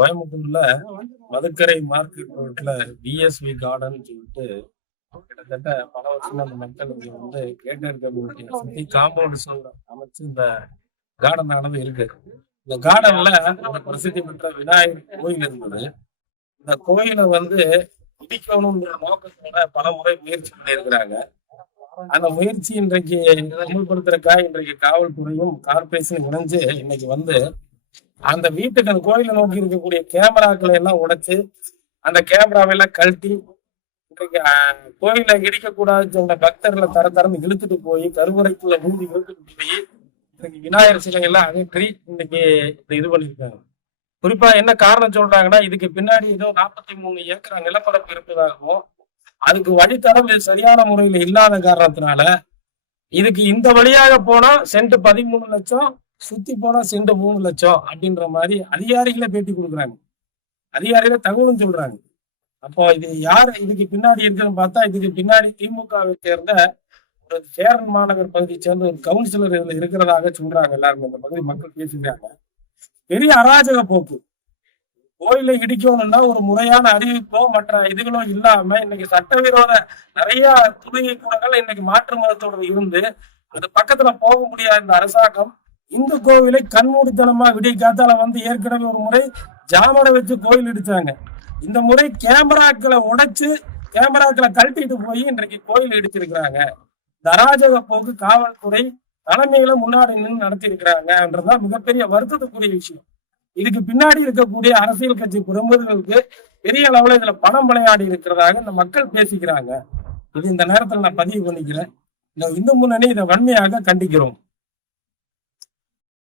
கோயம்புத்தூர்ல மதுக்கரை மார்க்கெட் ரோட்ல PSV garden சொல்லிட்டு கிட்டத்தட்ட பல வருஷம் அந்த மக்கள் இங்க வந்து கேட்டெடுக்க சுத்தி காம்பவுண்ட் சுவர் அமைச்சு இந்த கார்டன் ஆனது இருக்கு. இந்த கார்டன்ல அந்த பிரசித்தி பெற்ற விநாயகர் கோயில் இருந்தது. இந்த கோயிலை வந்து இடிக்கணும்ன்ற நோக்கத்தோட பல முறை முயற்சி பண்ணியிருக்கிறாங்க. அந்த முயற்சி இன்றைக்கு அமல்படுத்துறதுக்காக இன்றைக்கு காவல்துறையும் கார்பரேஷன் இணைஞ்சு இன்னைக்கு வந்து அந்த வீட்டுக்கு அந்த கோயிலை நோக்கி இருக்கக்கூடிய கேமராக்களை எல்லாம் உடைச்சு அந்த கேமராவெல்லாம் கழட்டி இன்றைக்கு ஆஹ், கோயிலை இடிக்க சொன்ன பக்தர்களை தர தரந்து இழுத்துட்டு போய் கருவறைக்குள்ள மூடி இழுத்துட்டு போய் இன்னைக்கு விநாயகர் சிலை எல்லாம் அகற்றி இன்னைக்கு இது பண்ணியிருக்காங்க. குறிப்பா என்ன காரணம் சொல்றாங்கன்னா இதுக்கு பின்னாடி ஏதோ நாற்பத்தி மூணு ஏக்கர் நிலப்பரப்பு இருப்பதாகவும் அதுக்கு வழித்தடம் சரியான முறையில் இல்லாத காரணத்தினால இதுக்கு இந்த வழியாக போனா சென்ட் பதிமூணு லட்சம் சுத்தி போனா சென்ட் மூணு லட்சம் அப்படின்ற மாதிரி அதிகாரிகளை பேட்டி கொடுக்குறாங்க. அதிகாரிகள தகவலும் சொல்றாங்க. அப்போ இது யார்? இதுக்கு பின்னாடி இருக்குன்னு பார்த்தா இதுக்கு பின்னாடி திமுகவை சேர்ந்த ஒரு சேரன் மாநகர் பகுதியை சேர்ந்த ஒரு கவுன்சிலர் இதுல இருக்கிறதாக சொல்றாங்க எல்லாருமே. இந்த பகுதி மக்கள் பேசுகிறாங்க பெரிய அராஜக போக்கு. கோயிலை இடிக்கணும்னா ஒரு முறையான அறிவிப்போ மற்ற இதுகளோ இல்லாம இன்னைக்கு சட்டவிரோத நிறைய துணிகை கூடங்கள் இன்னைக்கு மாற்று மதத்தோட இருந்து அது பக்கத்துல போக முடியாத இந்த அரசாங்கம் இந்து கோவிலை கண்மூடித்தனமா விடிய காத்தால வந்து ஏற்கனவே ஒரு முறை ஜாமடை வச்சு கோயில் இடிச்சாங்க. இந்த முறை கேமராக்களை உடைச்சு கேமராக்களை கழட்டிட்டு போய் இன்றைக்கு கோயில் இடிச்சிருக்கிறாங்க. இந்த அராஜக போக்கு காவல்துறை தலைமையில முன்னாடி நின்று நடத்திருக்கிறாங்கன்றதுதான் மிகப்பெரிய வருத்தத்துக்குரிய விஷயம். இதுக்கு பின்னாடி இருக்கக்கூடிய அரசியல் கட்சி பிரமுகர்களுக்கு பெரிய அளவுல இதுல பணம் விளையாடி இருக்கிறதாக இந்த மக்கள் பேசிக்கிறாங்க. இது இந்த நேரத்துல நான் பதிவு பண்ணிக்கிறேன். இந்த இந்து முன்னணி இதை வன்மையாக கண்டிக்கிறோம்.